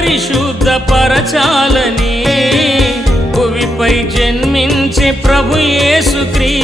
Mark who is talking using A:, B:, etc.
A: పరిశుద్ధ పరచాలని. భువిపై జన్మించే ప్రభు యేసుక్రీస్తు